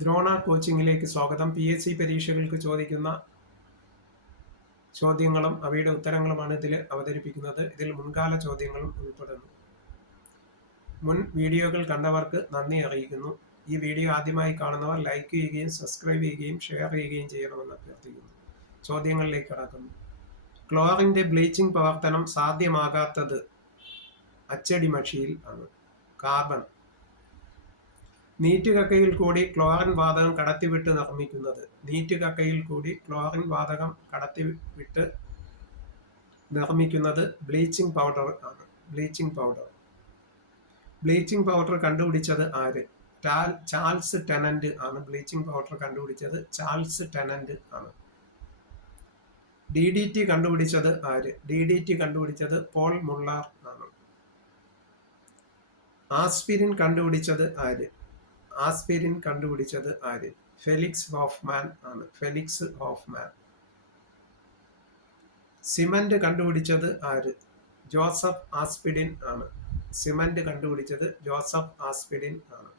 ദ്രോണ കോച്ചിങ്ങിലേക്ക് സ്വാഗതം. PSC പരീക്ഷകൾക്ക് ചോദിക്കുന്ന ചോദ്യങ്ങളും അവയുടെ ഉത്തരങ്ങളുമാണ് ഇതിൽ അവതരിപ്പിക്കുന്നത്. ഇതിൽ മുൻകാല ചോദ്യങ്ങളും ഉൾപ്പെടുന്നു. മുൻ വീഡിയോകൾ കണ്ടവർക്ക് നന്ദി അറിയിക്കുന്നു. ഈ വീഡിയോ ആദ്യമായി കാണുന്നവർ ലൈക്ക് ചെയ്യുകയും സബ്സ്ക്രൈബ് ചെയ്യുകയും ഷെയർ ചെയ്യുകയും ചെയ്യണമെന്ന് അഭ്യർത്ഥിക്കുന്നു. ചോദ്യങ്ങളിലേക്ക് കടക്കുന്നു. ക്ലോറിന്റെ ബ്ലീച്ചിങ് പ്രവർത്തനം സാധ്യമാകാത്തത് അച്ചടി മഷിയിൽ ആണ്. കാർബൺ. നീറ്റുകക്കയിൽ കൂടി ക്ലോറിൻ വാതകം കടത്തിവിട്ട് നിർമ്മിക്കുന്നത്. നീറ്റുകക്കയിൽ കൂടി ക്ലോറിൻ വാതകം കടത്തിവിട്ട് നിർമ്മിക്കുന്നത് ബ്ലീച്ചിങ് പൗഡർ ആണ്. Bleaching powder. ബ്ലീച്ചിങ് പൗഡർ കണ്ടുപിടിച്ചത് ആര്? ചാൾസ് ടെനന്റ് ആണ് ബ്ലീച്ചിങ് പൗഡർ കണ്ടുപിടിച്ചത്. ചാൾസ് ടെനന്റ് ആണ്. DDT കണ്ടുപിടിച്ചത് ആര്? DDT കണ്ടുപിടിച്ചത് പോൾ മുള്ളർ ആണ്. ആസ്പിരിൻ കണ്ടുപിടിച്ചത് ആര്? ആസ്പിരിൻ കണ്ടുപിടിച്ചത് ആര്? ഫെലിക്സ് ഹോഫ്മാൻ ആണ്. Felix Hoffman. സിമന്റ് കണ്ടുപിടിച്ചത് ആര്? ജോസഫ് ആസ്പിഡിൻ ആണ്. സിമന്റ് കണ്ടുപിടിച്ചത് ജോസഫ് ആസ്പിഡിൻ ആണ്.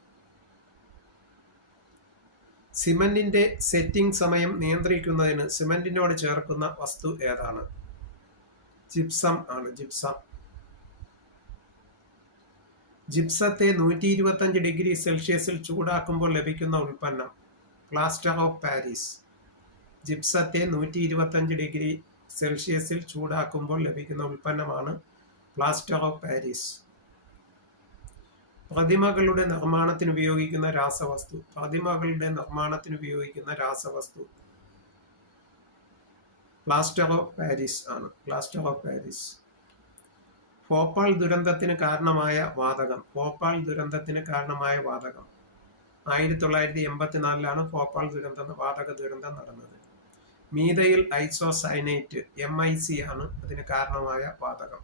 സിമന്റിന്റെ സെറ്റിംഗ് സമയം നിയന്ത്രിക്കുന്നതിന് സിമന്റിനോട് ചേർക്കുന്ന വസ്തു ഏതാണ്? ജിപ്സം ആണ്. ജിപ്സം. ജിപ്സത്തെ 125 ഡിഗ്രി സെൽഷ്യസിൽ ചൂടാക്കുമ്പോൾ ലഭിക്കുന്ന ഉൽപ്പന്നം പ്ലാസ്റ്റർ ഓഫ് പാരീസ്. ജിപ്സത്തെ 125 ഡിഗ്രി സെൽഷ്യസിൽ ചൂടാക്കുമ്പോൾ ലഭിക്കുന്ന ഉൽപ്പന്നമാണ് പ്ലാസ്റ്റർ ഓഫ് പാരീസ്. പ്രതിമകളുടെ നിർമ്മാണത്തിന് ഉപയോഗിക്കുന്ന രാസവസ്തു. പ്രതിമകളുടെ നിർമ്മാണത്തിന് ഉപയോഗിക്കുന്ന രാസവസ്തു പ്ലാസ്റ്റർ ഓഫ് പാരീസ് ആണ്. Plaster of Paris. ഭോപ്പാൽ ദുരന്തത്തിന് കാരണമായ വാതകം. ഭോപ്പാൽ ദുരന്തത്തിന് കാരണമായ വാതകം 1984 ഭോപ്പാൽ വാതക ദുരന്തം നടന്നത്. മീഥൈൽ ഐസോസൈനേറ്റ് MIC ആണ് അതിന് കാരണമായ വാതകം.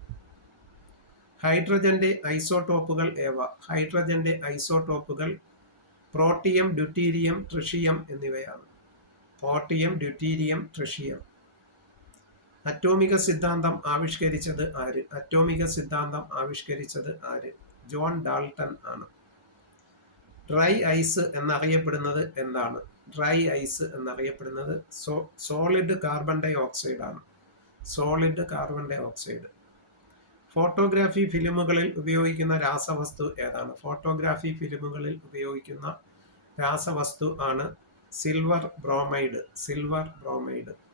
ഹൈഡ്രജന്റെ ഐസോടോപ്പുകൾ ഏവ? ഹൈഡ്രജന്റെ ഐസോടോപ്പുകൾ പ്രോട്ടിയം, ഡ്യൂട്ടീരിയം, ട്രിഷിയം എന്നിവയാണ്. Protium, deuterium, tritium. അറ്റോമിക സിദ്ധാന്തം ആവിഷ്കരിച്ചത് ആര്? അറ്റോമിക സിദ്ധാന്തം ആവിഷ്കരിച്ചത് ആര്? ജോൺ ഡാൾട്ടൺ ആണ്. ഡ്രൈ ഐസ് എന്നറിയപ്പെടുന്നത് എന്താണ്? ഡ്രൈ ഐസ് എന്നറിയപ്പെടുന്നത് സോളിഡ് കാർബൺ ഡൈ ഓക്സൈഡ് ആണ്. Solid carbon dioxide. Photography ഫിലിമുകളിൽ ഉപയോഗിക്കുന്ന രാസവസ്തു ഏതാണ്? ഫോട്ടോഗ്രാഫി ഫിലിമുകളിൽ ഉപയോഗിക്കുന്ന രാസവസ്തു ആണ് സിൽവർ ബ്രോമൈഡ്. Silver bromide.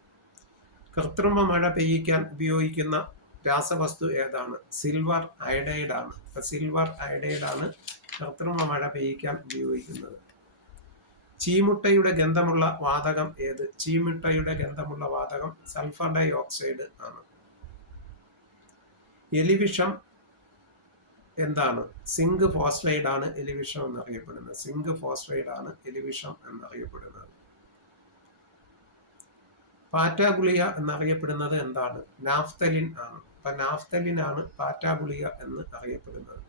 കൃത്രിമ മഴ പെയ്യിക്കാൻ ഉപയോഗിക്കുന്ന രാസവസ്തു ഏതാണ്? സിൽവർ അയഡൈഡ് ആണ്. സിൽവർ അയഡൈഡ് ആണ് കൃത്രിമ മഴ പെയ്യിക്കാൻ ഉപയോഗിക്കുന്നത്. ചീമുട്ടയുടെ ഗന്ധമുള്ള വാതകം ഏത്? ചീമുട്ടയുടെ ഗന്ധമുള്ള വാതകം സൾഫർ ഡൈ ഓക്സൈഡ് ആണ്. എലിവിഷം എന്താണ്? സിങ്ക് ഫോസ്ഫൈഡ് ആണ് എലിവിഷം എന്നറിയപ്പെടുന്നത്. സിങ്ക് ഫോസ്ഫൈഡ് ആണ് എലിവിഷം എന്നറിയപ്പെടുന്നത്. പാറ്റാഗുളിക എന്നറിയപ്പെടുന്നത് എന്താണ്? നാഫ്തലിൻ ആണ്. അപ്പൊ നാഫ്തലിൻ ആണ് പാറ്റാഗുളിക എന്ന് അറിയപ്പെടുന്നത്.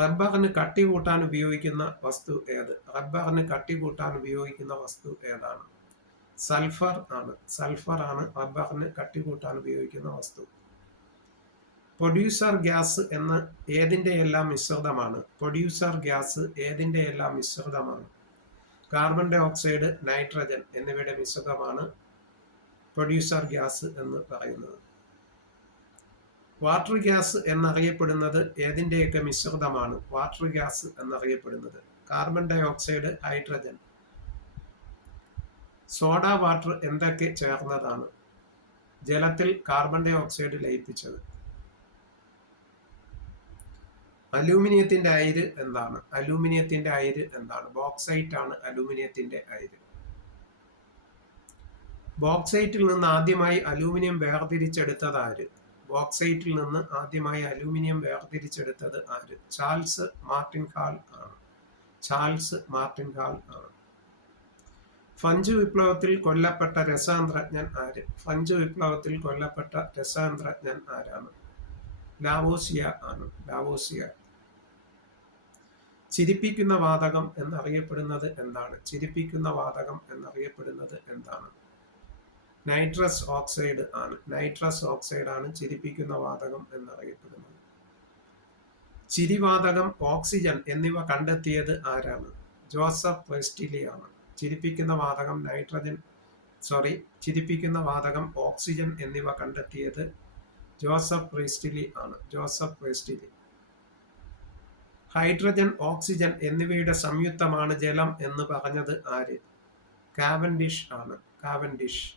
റബ്ബറിന് കട്ടി കൂട്ടാൻ ഉപയോഗിക്കുന്ന വസ്തു ഏത്? റബ്ബറിന് കട്ടി കൂട്ടാൻ ഉപയോഗിക്കുന്ന വസ്തു ഏതാണ്? സൾഫർ ആണ്. സൾഫർ ആണ് റബ്ബറിന് കട്ടി കൂട്ടാൻ ഉപയോഗിക്കുന്ന വസ്തു. പ്രൊഡ്യൂസർ ഗ്യാസ് എന്ന ഏതിന്റെ എല്ലാം മിശ്രിതമാണ്? പ്രൊഡ്യൂസർ ഗ്യാസ് ഏതിന്റെ എല്ലാം മിശ്രിതമാണ്? കാർബൺ ഡൈ ഓക്സൈഡ്, നൈട്രജൻ എന്നിവയുടെ മിശ്രിതമാണ് പ്രൊഡ്യൂസർ ഗ്യാസ് എന്ന് പറയുന്നത്. വാട്ടർ ഗ്യാസ് എന്നറിയപ്പെടുന്നത് ഏതിന്റെയൊക്കെ മിശ്രിതമാണ്? വാട്ടർ ഗ്യാസ് എന്നറിയപ്പെടുന്നത് carbon dioxide, hydrogen. Soda water എന്തൊക്കെ ചേർന്നതാണ്? ജലത്തിൽ കാർബൺ ഡൈ ഓക്സൈഡ് ലയിപ്പിച്ചത്. അലൂമിനിയത്തിന്റെ അയിര് എന്താണ്? അലൂമിനിയത്തിന്റെ അയിര് എന്താണ്? ബോക്സൈറ്റ് ആണ് അലൂമിനിയത്തിന്റെ അയിര്. ബോക്സൈറ്റിൽ നിന്ന് ആദ്യമായി അലൂമിനിയം വേർതിരിച്ചെടുത്തത് ആര്? ബോക്സൈറ്റിൽ നിന്ന് ആദ്യമായി അലൂമിനിയം വേർതിരിച്ചെടുത്തത് ആര്? ചാൾസ് മാർട്ടിൻ ഹാൾ ആണ്. ചാൾസ് മാർട്ടിൻ ഹാൾ ആണ്. ഫ്രഞ്ച് വിപ്ലവത്തിൽ കൊല്ലപ്പെട്ട രസതന്ത്രജ്ഞൻ ആര്? ഫ്രഞ്ച് വിപ്ലവത്തിൽ കൊല്ലപ്പെട്ട രസതന്ത്രജ്ഞൻ ആരാണ്? ലാവോസിയ ആണ്. ലാവോസിയ. ചിരിപ്പിക്കുന്ന വാതകം എന്നറിയപ്പെടുന്നത് എന്താണ്? ചിരിപ്പിക്കുന്ന വാതകം എന്നറിയപ്പെടുന്നത് എന്താണ്? നൈട്രസ് ഓക്സൈഡ് ആണ്. നൈട്രസ് ഓക്സൈഡ് ആണ് ചിരിപ്പിക്കുന്ന വാതകം എന്നറിയപ്പെടുന്നത്. ചിരിവാതകം, ഓക്സിജൻ എന്നിവ കണ്ടെത്തിയത് ആരാണ്? ജോസഫ് പ്രിസ്റ്റിലി ആണ്. ചിരിപ്പിക്കുന്ന വാതകം ഓക്സിജൻ എന്നിവ കണ്ടെത്തിയത് ജോസഫ് പ്രിസ്റ്റിലി ആണ്. ജോസഫ് പ്രിസ്റ്റിലി. ഹൈഡ്രജൻ, ഓക്സിജൻ എന്നിവയുടെ സംയുക്തമാണ് ജലം എന്ന് പറഞ്ഞത് ആര്? കാവൻഡിഷ് ആണ്. കാവൻഡിഷ്.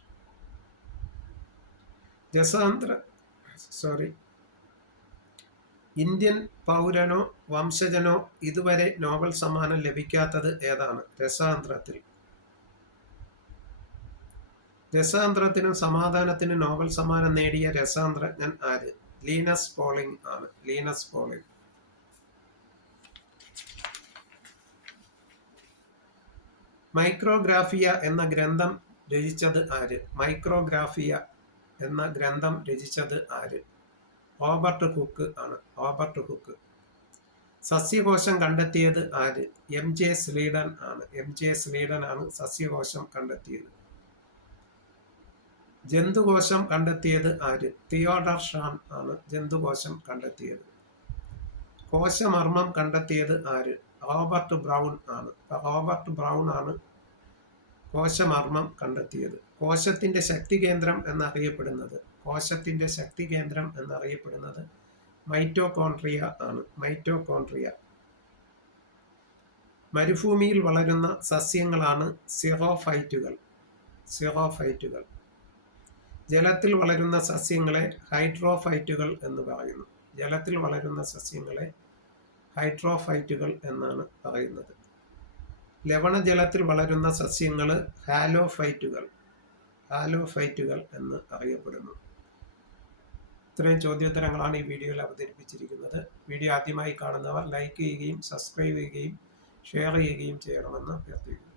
ഇന്ത്യൻ പൗരനോ വംശജനോ ഇതുവരെ നോബൽ സമ്മാനം ലഭിക്കാത്തത് ഏതാണ്? രസതന്ത്രത്തിൽ. രസതന്ത്രത്തിനും സമാധാനത്തിനും നോബൽ സമ്മാനം നേടിയ രസതന്ത്രജ്ഞൻ ആര്? ലീനസ് പോളിംഗ് ആണ്. Linus Pauling. മൈക്രോഗ്രാഫിയ എന്ന ഗ്രന്ഥം രചിച്ചത് ആര്? മൈക്രോഗ്രാഫിയ എന്ന ഗ്രന്ഥം രചിച്ചത് ആര്? റോബർട്ട് ഹുക്ക് ആണ്. Robert Hooke. സസ്യകോശം കണ്ടെത്തിയത് ആര്? MJ സ്ലീഡൻ ആണ്. MJ സ്ലീഡൻ ആണ് സസ്യകോശം കണ്ടെത്തിയത്. ജന്തുകോശം കണ്ടെത്തിയത് ആര്? തിയോഡർ ഷാൻ ആണ് ജന്തുകോശം കണ്ടെത്തിയത്. കോശമർമ്മം കണ്ടെത്തിയത് ആര്? റോബർട്ട് ബ്രൗൺ ആണ്. റോബർട്ട് ബ്രൗൺ ആണ് കോശമർമ്മം കണ്ടെത്തിയത്. കോശത്തിന്റെ ശക്തി കേന്ദ്രം എന്നറിയപ്പെടുന്നത് മൈറ്റോകോൺട്രിയ ആണ്. മൈറ്റോകോൺട്രിയ. മരുഭൂമിയിൽ വളരുന്ന സസ്യങ്ങളാണ് സിറോഫൈറ്റുകൾ. സിറോഫൈറ്റുകൾ. ജലത്തിൽ വളരുന്ന സസ്യങ്ങളെ ഹൈഡ്രോഫൈറ്റുകൾ എന്ന് പറയുന്നു. ജലത്തിൽ വളരുന്ന സസ്യങ്ങളെ ഹൈഡ്രോഫൈറ്റുകൾ എന്നാണ് പറയുന്നത്. ലവണജലത്തിൽ വളരുന്ന സസ്യങ്ങൾ ഹാലോഫൈറ്റുകൾ എന്ന് അറിയപ്പെടുന്നു. ഇത്രയും ചോദ്യോത്തരങ്ങളാണ് ഈ വീഡിയോയിൽ അവതരിപ്പിച്ചിരിക്കുന്നത്. വീഡിയോ ആദ്യമായി കാണുന്നവർ ലൈക്ക് ചെയ്യുകയും സബ്സ്ക്രൈബ് ചെയ്യുകയും ഷെയർ ചെയ്യുകയും ചെയ്യണമെന്ന് അഭ്യർത്ഥിക്കുന്നു.